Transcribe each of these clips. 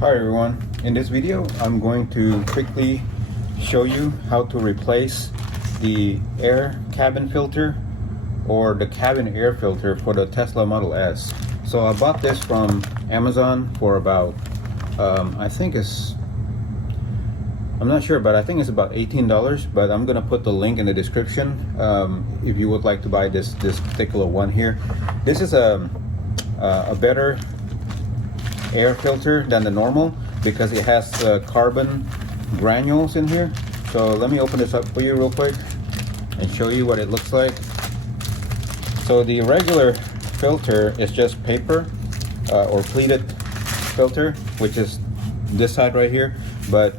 Hi everyone, in this video I'm going to quickly show you how to replace the air cabin filter or the cabin air filter for the Tesla Model S. So I bought this from Amazon for about I'm not sure, but I think it's about $18, but I'm gonna put the link in the description if you would like to buy this particular one here. This is a better air filter than the normal because it has carbon granules in here. So let me open this up for you real quick and show you what it looks like. So the regular filter is just paper or pleated filter, which is this side right here, but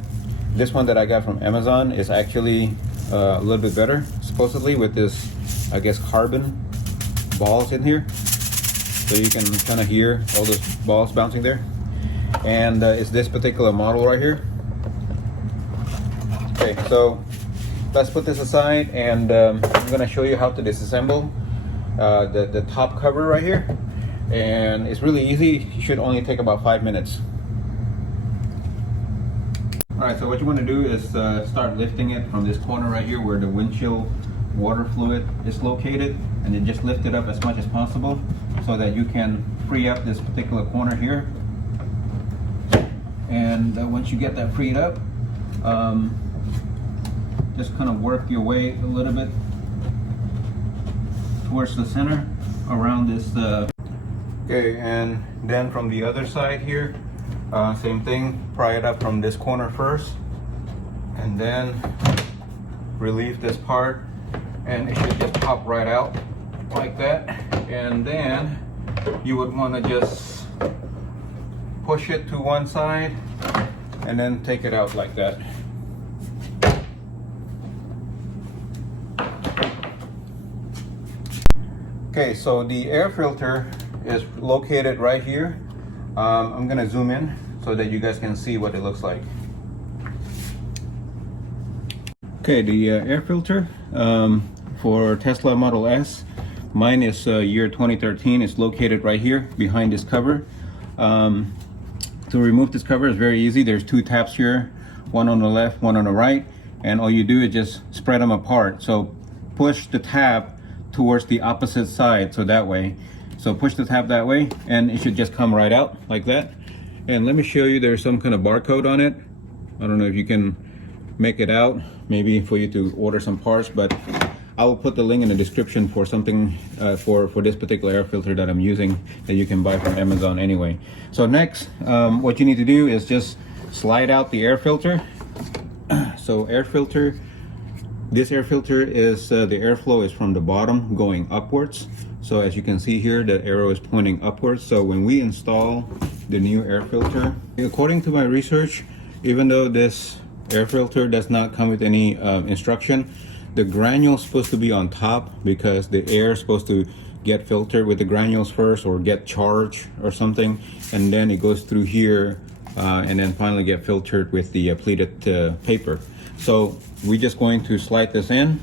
this one that I got from Amazon is actually a little bit better, supposedly, with this, I guess, carbon balls in here. So you can kind of hear all those balls bouncing there. And it's this particular model right here. Okay, so let's put this aside, and I'm going to show you how to disassemble the top cover right here. And it's really easy. It should only take about 5 minutes. Alright, so what you want to do is start lifting it from this corner right here where the windshield water fluid is located, and then just lift it up as much as possible so that you can free up this particular corner here. And once you get that freed up, just kind of work your way a little bit towards the center around this. Okay, and then from the other side here, same thing, pry it up from this corner first, and then relieve this part, and it should just pop right out like that. And then you would want to just push it to one side and then take it out like that. Okay, so the air filter is located right here. I'm gonna zoom in so that you guys can see what it looks like. Okay, the air filter for Tesla Model S, mine is year 2013. It's located right here behind this cover. To remove this cover is very easy. There's two tabs here, one on the left, one on the right, and all you do is just spread them apart. So push the tab towards the opposite side, so that way. So push the tab that way, and it should just come right out like that. And let me show you, there's some kind of barcode on it. I don't know if you can make it out, maybe for you to order some parts, but I will put the link in the description for something for this particular air filter that I'm using that you can buy from Amazon anyway. So next, what you need to do is just slide out the air filter. So air filter, this air filter is, the airflow is from the bottom going upwards. So as you can see here, the arrow is pointing upwards. So when we install the new air filter, according to my research, even though this air filter does not come with any instruction, the granule is supposed to be on top because the air is supposed to get filtered with the granules first, or get charged or something, and then it goes through here and then finally get filtered with the pleated paper. So we're just going to slide this in.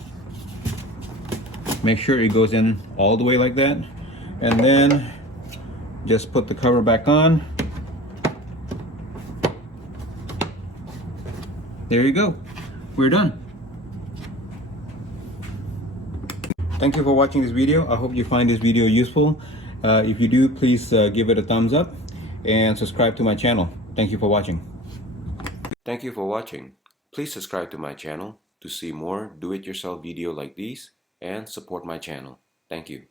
Make sure it goes in all the way like that, and then just put the cover back on. There you go, we're done. Thank you for watching this video. I hope you find this video useful. If you do, please give it a thumbs up and subscribe to my channel. Thank you for watching. Thank you for watching. Please subscribe to my channel to see more do-it-yourself video like these and support my channel. Thank you.